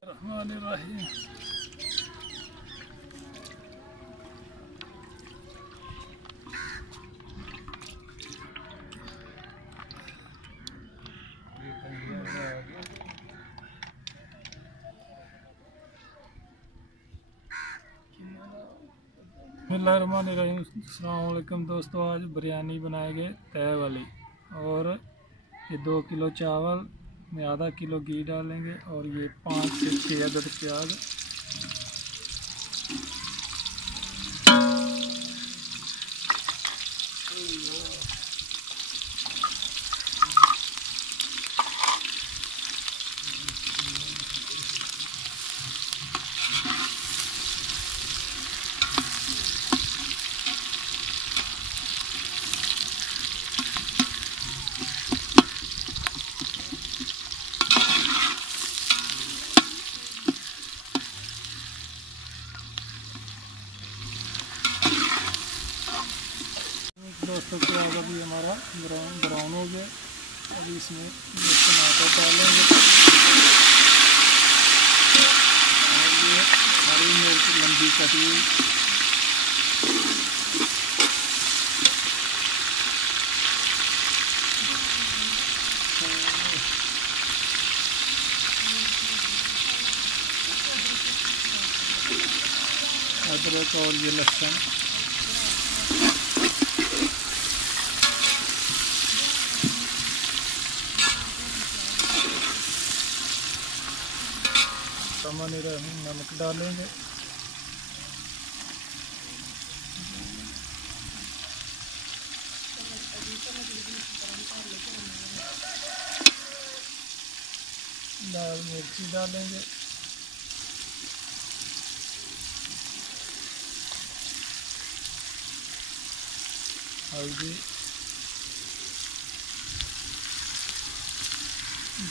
रहमानिर्रहीम। बिस्मिल्लाहिर्रहमानिर्रहीम। अस्सलाम वालेकुम दोस्तों, आज बिरयानी बनाएंगे तय वाली। और ये 2 किलो चावल में आधा किलो घी डालेंगे और ये 5 से 6 अदद प्याज। दोस्तों प्याज अभी हमारा ब्राउन हो गया। अभी इसमें ये टमाटर डालेंगे और ये हरी मिर्च लंबी कटी हुई, अदरक और ये लहसुन। नमक डालेंगे। लाल मिर्ची डालेंगे। हल्दी,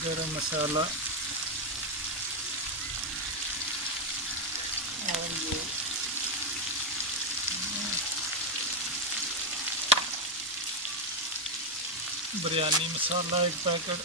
गरम मसाला और ये बिरयानी मसाला 1 पैकेट।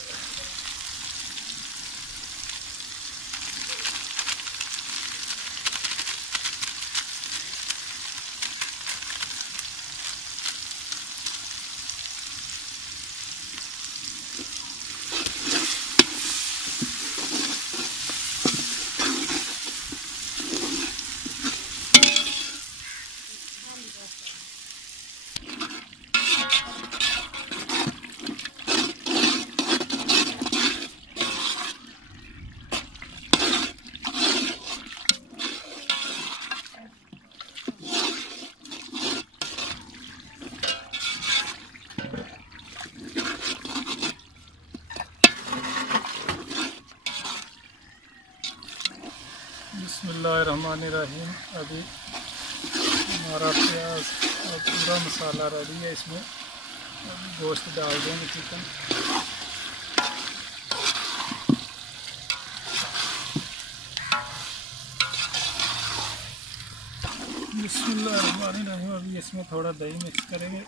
बिस्मिल्लाहिर्रहमानिर्रहीम। अभी हमारा प्याज और पूरा मसाला रेडी है। इसमें अभी गोश्त डाल देंगे, चिकन। बिस्मिल्लाहिर्रहमानिर्रहीम। अभी इसमें थोड़ा दही मिक्स करेंगे।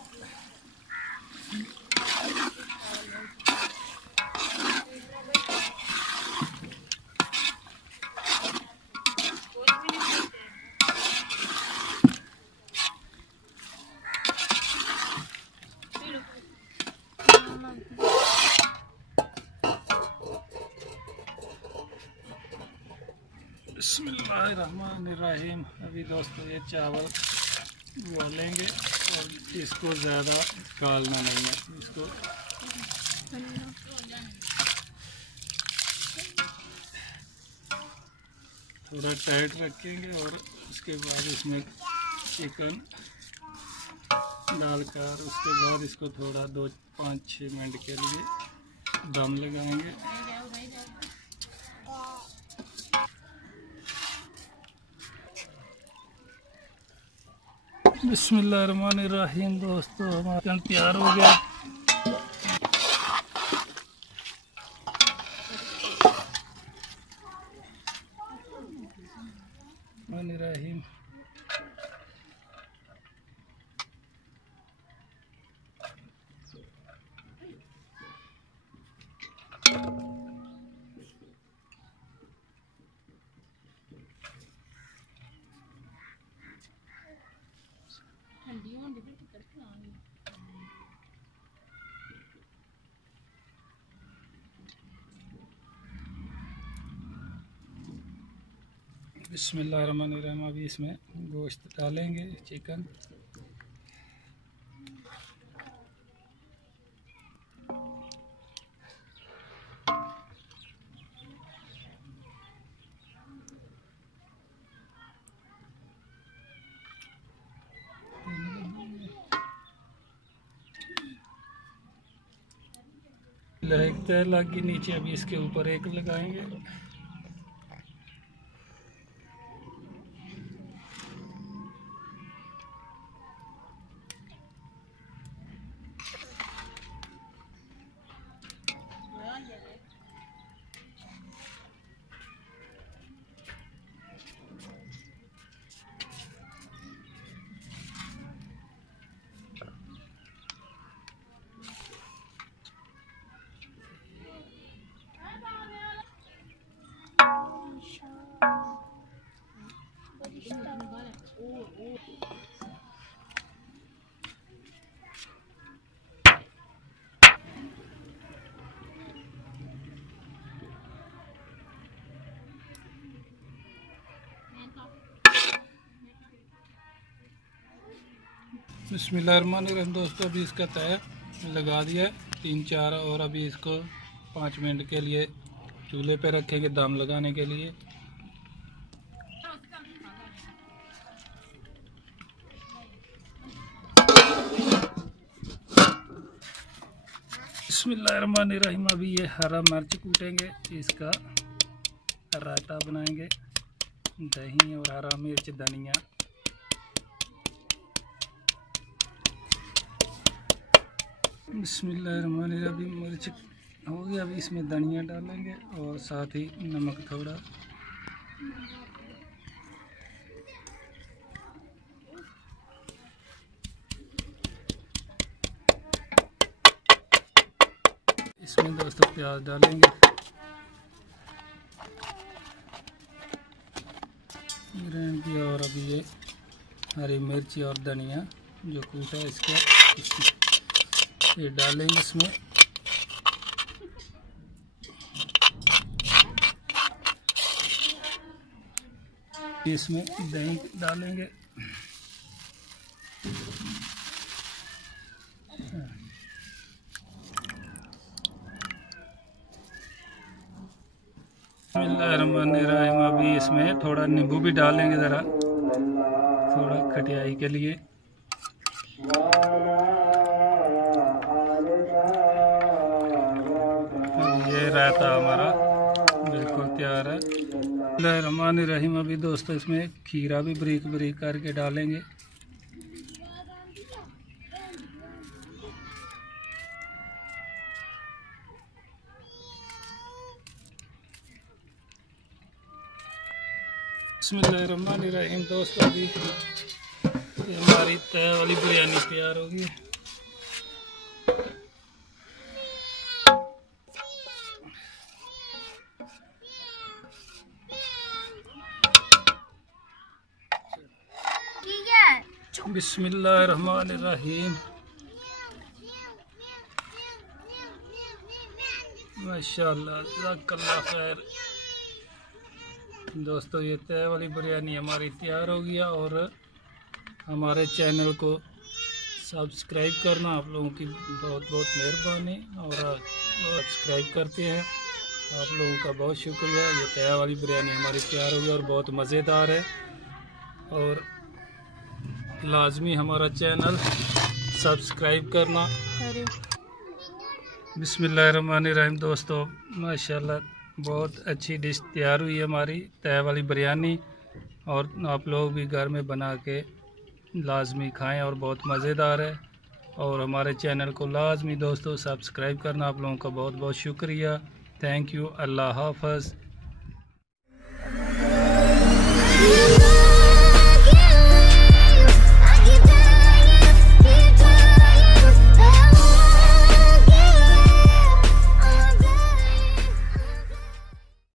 बिस्मिल्लाहिर्रहमानिर्रहीम। अभी दोस्तों ये चावल उबालेंगे और इसको ज़्यादा कालना नहीं है। इसको थोड़ा टाइट रखेंगे और उसके बाद इसमें चिकन डालकर उसके बाद इसको थोड़ा 2-5-6 मिनट के लिए दम लगाएंगे। बिस्मिल्लाहिर्रहमानिर्रहीम। दोस्तों हमारा चिकन तैयार हो गया। बिस्मिल्लाहिर्रहमानिर्रहीम। बिस्मिल्लाहिर्रहमानिर्रहीम। अभी इसमें गोश्त डालेंगे, चिकन। एक तय लगी नीचे, अभी इसके ऊपर एक लगाएंगे। बिस्मिल्लाहिर्रहमानिर्रहीम। दोस्तों अभी इसका तय लगा दिया 3-4 और अभी इसको 5 मिनट के लिए चूल्हे पे रखेंगे दम लगाने के लिए। बिस्मिल्लाहिर्रहमानिर्रहीम। अभी ये हरा मिर्च कूटेंगे, इसका रायता बनाएंगे, दही और हरा मिर्च, धनिया। बिस्मिल्लाहिर्रहमानिर्रहीम। अभी मिर्च हो गया, अभी इसमें धनिया डालेंगे और साथ ही नमक थोड़ा। इसमें दोस्तों प्याज डालेंगे, ग्राइंड किया, और अभी ये हरी मिर्ची और धनिया जो कूटा है इसका ये डालेंगे इसमें। इसमें दही डालेंगे, बिस्मिल्लाहिर्रहमानिर्रहीम। अभी इसमें थोड़ा नींबू भी डालेंगे, ज़रा थोड़ा खटियाई के लिए। ये रायता हमारा बिल्कुल तैयार है। बिस्मिल्लाहिर्रहमानिर्रहीम। अभी दोस्तों इसमें खीरा भी बारीक बारीक करके डालेंगे। बिस्मिल्लाहिर्रहमानिर्रहीम। दोस्तों अभी हमारी तय वाली बिरयानी तैयार होगी। बिस्मिल्लाहिर्रहमानिर्रहीम। माशाअल्लाह, जज़ाकल्लाह खैर। दोस्तों ये तय वाली बिरयानी हमारी तैयार हो गया, और हमारे चैनल को सब्सक्राइब करना आप लोगों की बहुत बहुत मेहरबानी। और सब्सक्राइब करते हैं, आप लोगों का बहुत शुक्रिया। ये तय वाली बिरयानी हमारी तैयार हो गई और बहुत मज़ेदार है, और लाजमी हमारा चैनल सब्सक्राइब करना। बिस्मिल्लाहिर्रहमानिर्रहीम। दोस्तों माशाल्लाह बहुत अच्छी डिश तैयार हुई है हमारी तय वाली बिरयानी, और आप लोग भी घर में बना के लाजमी खाएं, और बहुत मज़ेदार है। और हमारे चैनल को लाजमी दोस्तों सब्सक्राइब करना। आप लोगों का बहुत बहुत शुक्रिया। Thank you. अल्लाह हाफ़िज़।